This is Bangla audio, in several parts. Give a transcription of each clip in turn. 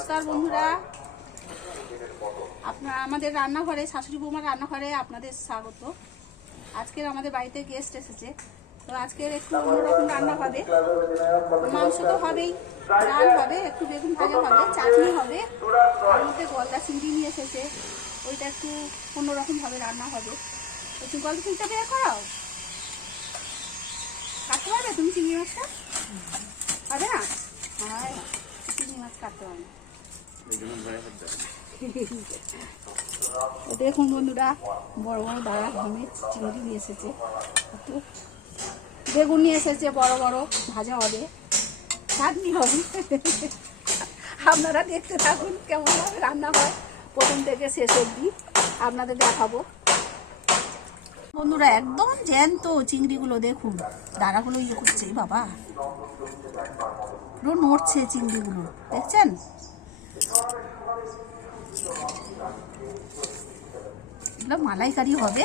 নমস্কার বন্ধুরা। আপনার আমাদের রান্নাঘরে শাশুড়ি বৌমার রান্নাঘরে আপনাদের স্বাগত। আজকের আমাদের বাড়িতে গেস্ট এসেছে। তো আজকের একটু অন্যরকম রান্না হবে। মাংস তো হবেই ডাল হবে একটু বেগুন ভাজা হবে চাটনি হবে। তার মধ্যে গলদা চিংড়ি নিয়ে এসেছে। ওইটা একটু অন্যরকম ভাবে রান্না হবে। তো তুমি গলদা চিংড়িটা বের করাও? কাটতে পারবে তুমি চিংড়ি মাছটা? হবে না? হ্যাঁ। চিংড়ি মাছ কাটতে পারবে দেখুন বন্ধুরা, বড় বড় দাদা ঘামে চিংড়ি নিয়ে এসেছে। বেগুন নিয়ে এসেছে, বড় বড়, ভাজা হবে। চাটনি হবে। আপনারা দেখতে থাকুন কেমনভাবে রান্না হয়। প্রথম থেকে শেষ অবধি আপনাদের দেখাবো। বন্ধুরা, একদম জ্যান্ত চিংড়িগুলো দেখুন। দাঁড়াগুলো ইয়ে করছে বাবা। পুরো নড়ছে চিংড়িগুলো, দেখছেন? এগুলো মালাইকারি হবে।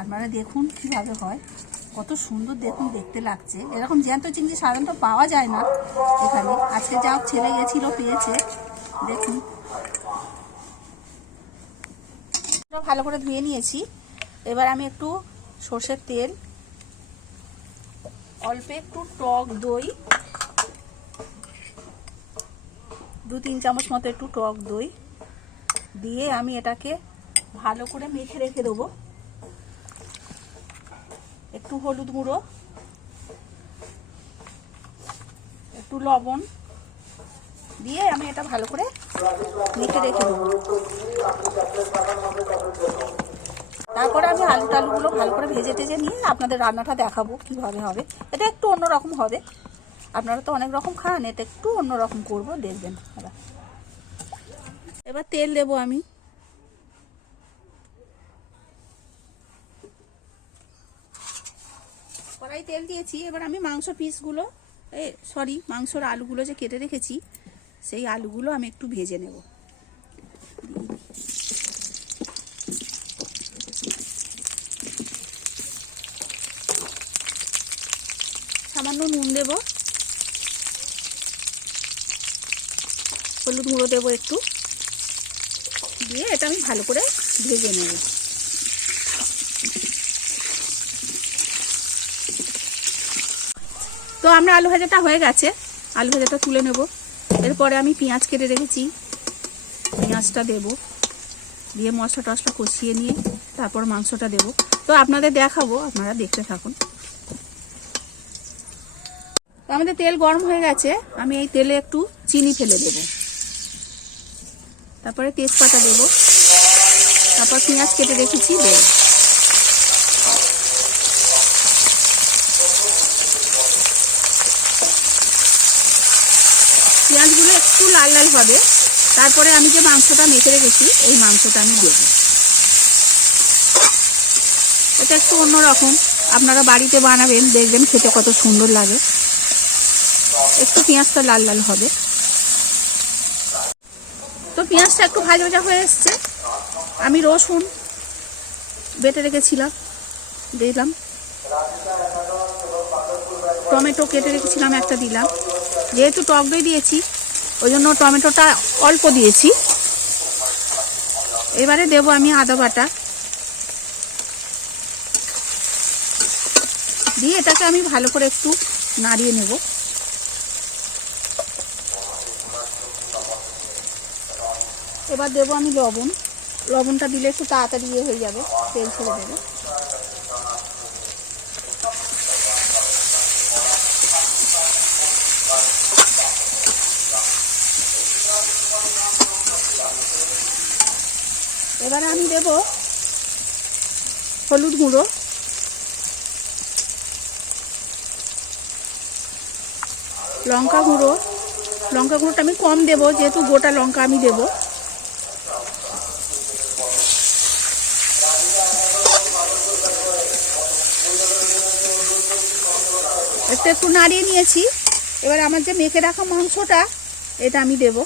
আপনারা দেখুন কীভাবে হয়। কত সুন্দর দেখুন, দেখতে লাগছে। এরকম জ্যান্ত চিংড়ি সাধারণত পাওয়া যায় না এখানে। আজকে যা ছেলে গেছিল, পেয়েছে। দেখুন। ভালো করে ধুয়ে নিয়েছি। এবার আমি একটু সর্ষের তেল, অল্প একটু টক দই দু তিন চামচ মতো একটু টক দই দিয়ে আমি এটাকে ভালো করে মেখে রেখে দেবো। একটু হলুদ গুঁড়ো, একটু লবণ দিয়ে আমি এটা ভালো করে মেখে রেখে দেবো। তারপরে আমি আলু টালুগুলো ভালো করে ভেজে টেজে নিয়ে আপনাদের রান্নাটা দেখাবো কীভাবে হবে। এটা একটু অন্যরকম হবে। আপনারা তো অনেক রকম খান, এটা একটু অন্যরকম করব, দেখবেন এবার। এবার তেল দেবো আমি। কড়াই তেল দিয়েছি, এবার আমি মাংস পিসগুলো, এ সরি মাংসর আলুগুলো যে কেটে রেখেছি, সেই আলুগুলো আমি একটু ভেজে নেব সামান্য নুন দেব হলুদ গুঁড়ো দেবো একটু। দিয়ে এটা আমি ভালো করে ভেজে নেব। তো আমরা আলু ভাজাটা হয়ে গেছে। আলু ভাজাটা তুলে নেব। এরপরে আমি পেঁয়াজ কেটে রেখেছি। পেঁয়াজটা দেব। দিয়ে মশলা টসলা কষিয়ে নিয়ে তারপর মাংসটা দেব। তো আপনাদের দেখাবো, আপনারা দেখতে থাকুন। তো আমাদের তেল গরম হয়ে গেছে। আমি এই তেলে একটু চিনি ফেলে দেব। তারপরে তেজপাতা দেব। তারপর পেঁয়াজ কেটে রেখেছি, দেব। পেঁয়াজগুলো একটু লাল লাল হবে। তারপরে আমি যে মাংসটা মেখে রেখেছি, এই মাংসটা আমি দেব। এটা একটু অন্যরকম। আপনারা বাড়িতে বানাবেন, দেখবেন খেতে কত সুন্দর লাগে। একটু পেঁয়াজটা লাল লাল হবে। পেঁয়াজটা একটু ভাজা ভাজা হয়ে এসছে। আমি রসুন বেটে রেখেছিলাম, দিলাম। টমেটো কেটে রেখেছিলাম, একটা দিলাম। যেহেতু টক দই দিয়েছি ওই জন্য টমেটোটা অল্প দিয়েছি। এবারে দেব আমি আদা বাটা। দিয়ে এটাকে আমি ভালো করে একটু নাড়িয়ে নেব। এবার দেবো আমি লবণ। লবণটা দিলে একটু তাড়াতাড়ি ইয়ে হয়ে যাবে, তেল ছেড়ে দেবে। এবারে আমি দেব হলুদ গুঁড়ো। লঙ্কা গুঁড়ো। লঙ্কা গুঁড়োটা আমি কম দেবো, যেহেতু গোটা লঙ্কা আমি দেবো। একটু একটু নাড়িয়ে নিয়েছি। এবার আমার যে মেখে রাখা মাংসটা, এটা আমি দেব।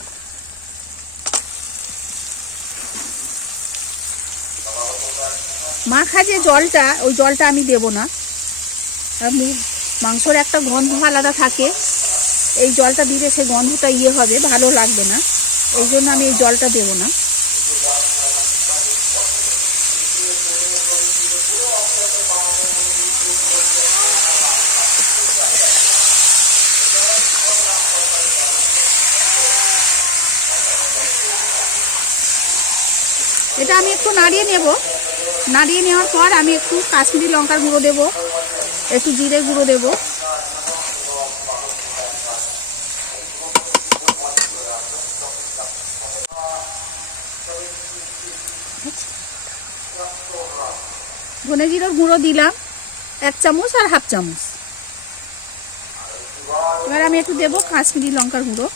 মাখা যে জলটা, ওই জলটা আমি দেব না। আমি মাংসর একটা গন্ধ আলাদা থাকে। এই জলটা দিলে সে গন্ধটা ইয়ে হবে, ভালো লাগবে না। এই জন্য আমি এই জলটা দেবো না এটা আমি একটু নাড়িয়ে নেব। নাড়িয়ে নেওয়ার পর আমি একটু কাশ্মীরি লঙ্কার গুঁড়ো দেব। একটু জিরে গুঁড়ো দেব। ধনে জিরোর গুঁড়ো দিলাম, এক চামচ আর হাফ চামচ। এবার আমি একটু দেবো কাশ্মীরি লঙ্কার গুঁড়ো।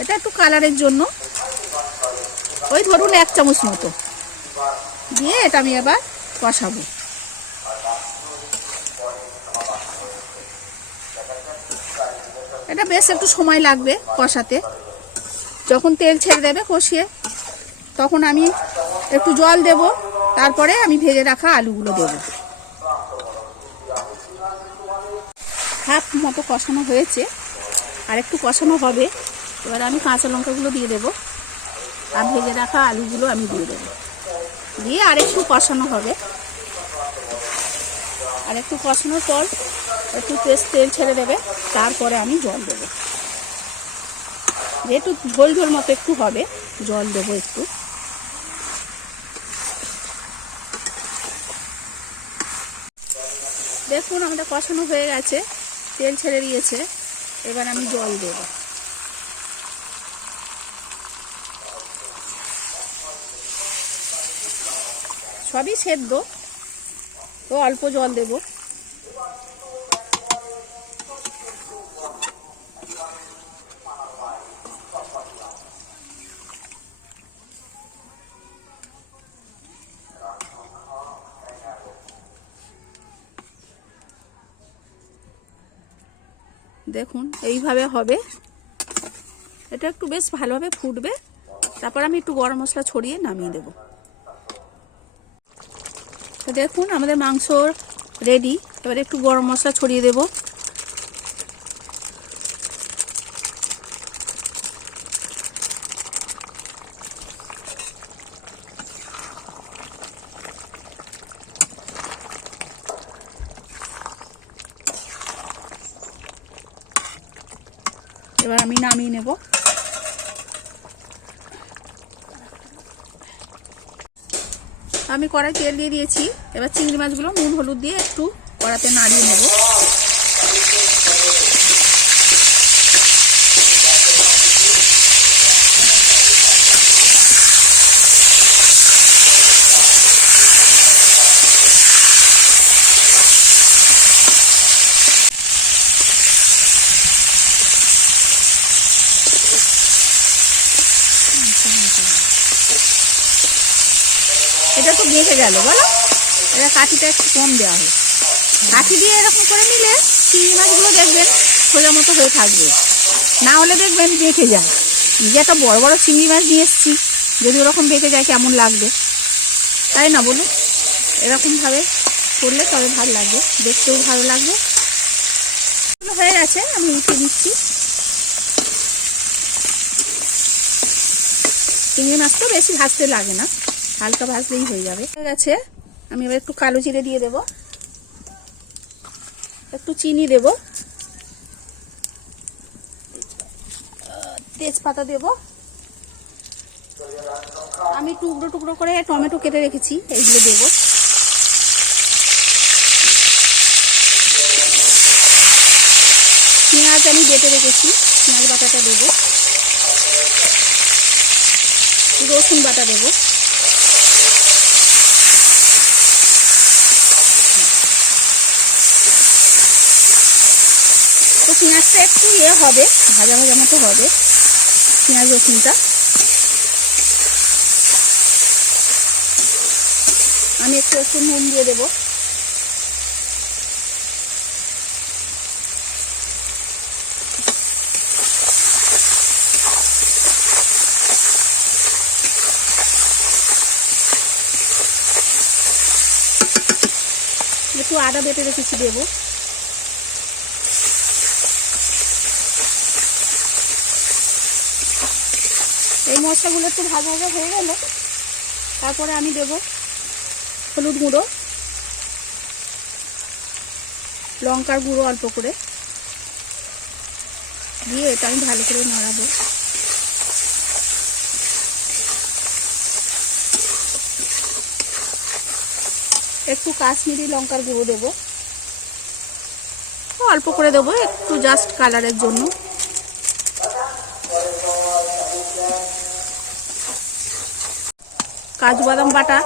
এটা একটু কালারের জন্য। ওই ধরুন এক চামচ মতো। দিয়ে এটা আমি এবার কষাবো এটা বেশ একটু সময় লাগবে কষাতে। যখন তেল ছেড়ে দেবে কষিয়ে, তখন আমি একটু জল দেব, তারপরে আমি ভেজে রাখা আলুগুলো দেব। হাফ মতো কষানো হয়েছে, আর একটু কষানো হবে। এবার আমি কাঁচা লঙ্কাগুলো দিয়ে দেবো, আর ভেজে রাখা আলুগুলো আমি দিয়ে দেবো। দিয়ে আর একটু কষানো হবে। আর একটু কষানোর পর একটু পেস্ট তেল ছেড়ে দেবে। তারপরে আমি জল দেবো। যেহেতু ঝোল ঝোল মতো একটু হবে, জল দেবো একটু। দেখুন আমাদের কষানো হয়ে গেছে, তেল ছেড়ে দিয়েছে। এবার আমি জল দেবো। সবই সেদ্ধ। তো অল্প জল দেব। দেখুন, এইভাবে হবে। এটা একটু বেশ ভালোভাবে ফুটবে। তারপর আমি একটু গরম মশলা ছড়িয়ে নামিয়ে দেবো। তো দেখুন আমাদের মাংস রেডি এবার একটু গরম মশলা ছড়িয়ে দেব এবার আমি নামিয়ে নেব আমি কড়াই তেল দিয়ে দিয়েছি। এবার চিংড়ি মাছগুলো নুন, হলুদ দিয়ে একটু কড়াতে নাড়িয়ে নেব। এটা গেল, বলো? এটা কাঠিটা একটু কম দেওয়া হয় কাঠি দিয়ে এরকম করে নিলে চিংড়ি মাছগুলো দেখবেন সোজা মতো হয়ে থাকবে। না হলে দেখবেন বেঁকে যায়। এই যে একটা বড় বড় চিংড়ি মাছ নিয়ে এসেছি, যদি ওরকম বেঁকে যায় কেমন লাগবে? তাই না, বলুন? এরকমভাবে করলে তবে ভালো লাগবে, দেখতেও ভালো লাগবে। হয়ে গেছে, আমি উঠে নিচ্ছি। চিংড়ি মাছ তো বেশি ভাজতে লাগে না। হালকা ভাজলেই হয়ে যাবে। হয়ে গেছে। আমি এবার একটু কালো জিরে দিয়ে দেব। একটু চিনি দেব। তেজপাতা দেব। আমি টুকরো টুকরো করে টমেটো কেটে রেখেছি, এইগুলো দেব। পেঁয়াজ আমি বেটে রেখেছি, পেঁয়াজ বাটাটা দেব। রসুন বাটা দেবো। তো পেঁয়াজটা একটু ইয়ে হবে, ভাজা ভাজা মতো হবে, পেঁয়াজ রসুনটা। আমি একটু একটু নুন দিয়ে দেবো। একটু আদা বেটে রেখেছি, দেবো। এই মশলাগুলো একটু ভাজা ভাজা হয়ে গেলে তারপরে আমি দেব হলুদ গুঁড়ো, লঙ্কার গুঁড়ো অল্প করে। দিয়ে এটা আমি ভালো করে নাড়াবো। একটু কাশ্মীরি লঙ্কার গুঁড়ো দেবো। অল্প করে দেবো একটু জাস্ট কালারের জন্য। কাজু বাদাম বাটা।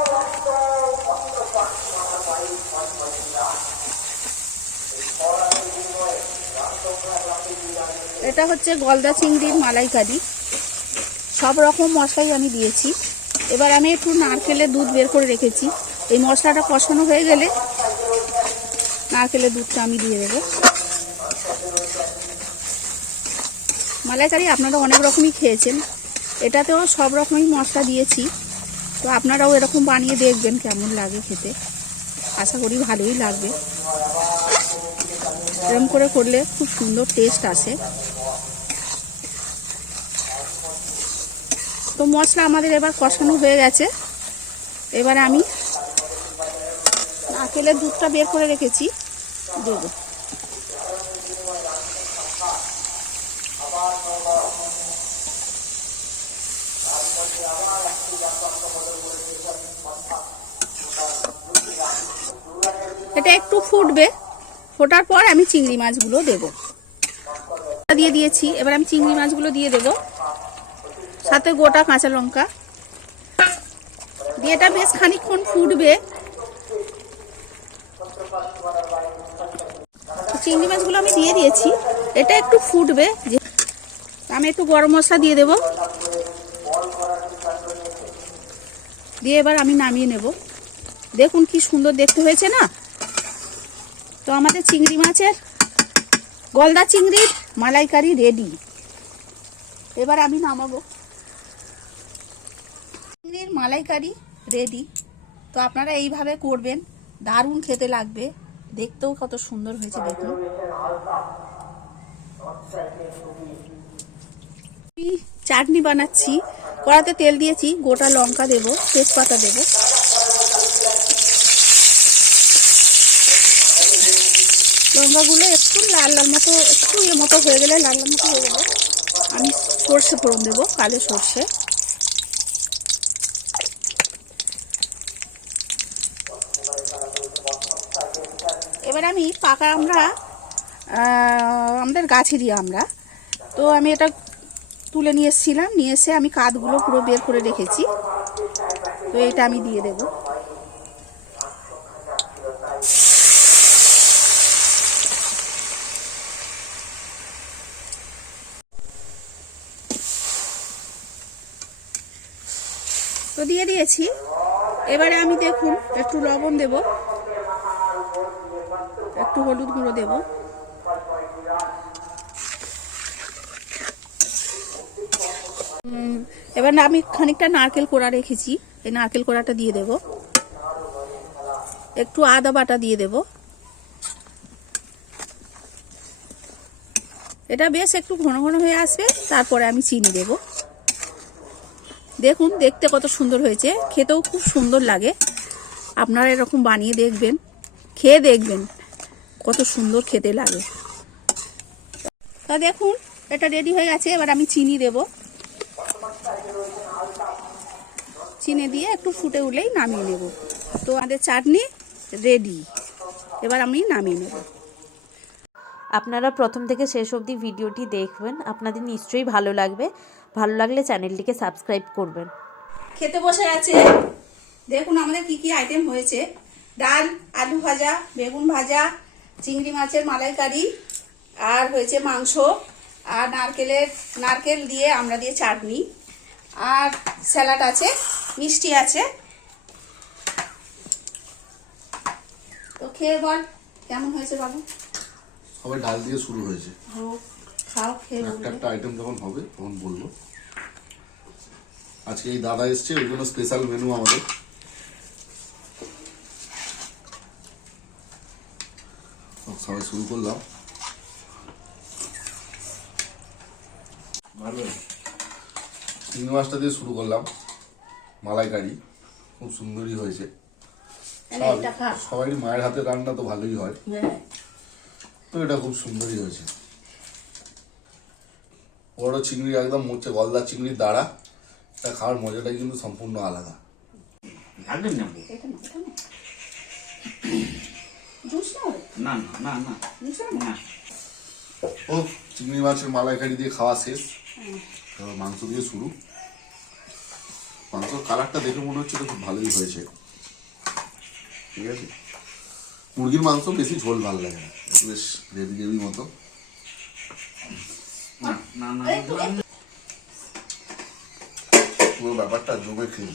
এটা হচ্ছে গলদা চিংড়ির মালাইকারি। সব রকম মশলাই আমি দিয়েছি। এবার আমি একটু নারকেলের দুধ বের করে রেখেছি। এই মশলাটা কষানো হয়ে গেলে নারকেলের দুধটা আমি দিয়ে দেবো। মালাইকারি আপনারা অনেক রকমই খেয়েছেন। এটাতেও সব রকমই মশলা দিয়েছি। তো আপনারাও এরকম বানিয়ে দেখবেন কেমন লাগে খেতে। আশা করি ভালোই লাগবে। এরকম করে করলে খুব সুন্দর টেস্ট আসে। তো মশলা আমাদের এবার কষানো হয়ে গেছে। এবারে আমি নারকেলের দুধটা বের করে রেখেছি। দেবো। এটা একটু ফুটবে। ফোটার পর আমি চিংড়ি মাছগুলো দেবো। দিয়ে দিয়েছি। এবার আমি চিংড়ি মাছগুলো দিয়ে দেব। সাথে গোটা কাঁচা লঙ্কা। দিয়ে এটা বেশ খানিকক্ষণ ফুটবে। চিংড়ি মাছগুলো আমি দিয়ে দিয়েছি। এটা একটু ফুটবে। আমি একটু গরম মশলা দিয়ে দেব। দিয়ে এবার আমি নামিয়ে নেব। দেখুন কি সুন্দর দেখতে হয়েছে না? আমাদের চিংড়ি মাছের, গলদা চিংড়ির মালাইকারি রেডি এবার আমি নামাবো। চিংড়ির মালাইকারি রেডি তো আপনারা এইভাবে করবেন, দারুণ খেতে লাগবে। দেখতেও কত সুন্দর হয়েছে, দেখুন। চাটনি বানাচ্ছি, কড়াতে তেল দিয়েছি, গোটা লঙ্কা দেব, তেজপাতা দেব। লঙ্কাগুলো একটু লাল লাল মতো, একটু ইয়ে মতো হয়ে গেলে, লাল লাল মতো হয়ে গেলে আমি সর্ষে ফোড়ন দেবো, কালো সর্ষে। এবার আমি পাকা আমরা আমাদের গাছেরই আমরা। তো আমি এটা তুলে নিয়ে এসেছিলাম, নিয়ে এসে আমি কাঁধগুলো পুরো বের করে রেখেছি। তো এটা আমি দিয়ে দেবো। তো দিয়ে দিয়েছি। এবারে আমি দেখুন, একটু লবণ দেব। একটু হলুদ গুঁড়ো দেব। এবার আমি খানিকটা নারকেল কোড়া রেখেছি। এই নারকেল কোড়াটা দিয়ে দেব। একটু আদা বাটা দিয়ে দেব। এটা বেশ একটু ঘন ঘন হয়ে আসবে, তারপরে আমি চিনি দেবো। দেখুন, দেখতে কত সুন্দর হয়েছে। খেতেও খুব সুন্দর লাগে। আপনারা এরকম বানিয়ে দেখবেন, খেয়ে দেখবেন কত সুন্দর খেতে লাগে। তা দেখুন, এটা রেডি হয়ে গেছে, এবার আমি চিনি দেব। চিনি দিয়ে একটু ফুটে উঠলেই নামিয়ে নেব। তো আমাদের চাটনি রেডি এবার আমি নামিয়ে নেব। আপনারা প্রথম থেকে শেষ অবধি ভিডিওটি দেখবেন। আপনাদের নিশ্চয়ই ভালো লাগবে। ভালো লাগলে চ্যানেলটিকে সাবস্ক্রাইব করবেন। খেতে বসে গেছে দেখুন আমাদের কি কি আইটেম হয়েছে। ডাল আলু ভাজা বেগুন ভাজা চিংড়ি মাছের মালাইকারি আর হয়েছে মাংস আর নারকেলের নারকেল দিয়ে আমরা দিয়ে চাটনি আর স্যালাড আছে মিষ্টি আছে। তো খেয়ে বল কেমন হয়েছে বাবু? সবাই ডাল দিয়ে শুরু হয়েছে। ও খাও খেয়ে একটা একটা আইটেম যখন হবে তখন বলব। আজকে এই দাদা এসছে ওই জন্য স্পেশাল মেনু আমাদের। তো সবাই শুরু করলাম। ভালো। চিংড়ি মাছটা দিয়ে শুরু করলাম। মালাইকারি খুব সুন্দরই হয়েছে। সবারই মায়ের হাতে রান্না তো ভালোই হয়। হ্যাঁ। তো এটা খুব সুন্দরই হয়েছে। বড় চিংড়ি একদম মোচে গলদা চিংড়ির দ্বারা এটা খাওয়ার মজাটাই কিন্তু সম্পূর্ণ আলাদা। না না। না না না না না। জুস না? না। ও চিংড়ি মাছের মালাইকারি দিয়ে খাওয়া শেষ। এবার মাংস দিয়ে শুরু। মাংসের কালারটা দেখে মনে হচ্ছে তো খুব ভালোই হয়েছে। ঠিক আছে? মুরগির মাংস বেশি ঝোল ভালো লাগে না। বেশ গ্রেভি গ্রেভি মতো। পুরো ব্যাপারটা জমে খেয়ে